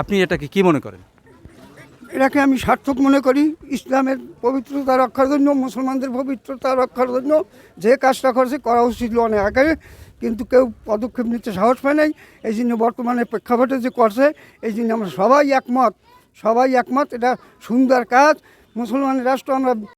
আপনি এটাকে কি মনে করেন? এটাকে আমি সার্থক মনে করি। ইসলামের পবিত্রতা রক্ষার জন্য, মুসলমানদের পবিত্রতা রক্ষার জন্য যে কাজটা করছে করা উচিত অনেক আগে, কিন্তু কেউ পদক্ষেপ নিতে সাহস পায় নাই। এই জন্য বর্তমানে প্রেক্ষাপটে যে করছে, এই জন্য আমরা সবাই একমত। এটা সুন্দর কাজ। মুসলমান রাষ্ট্র আমরা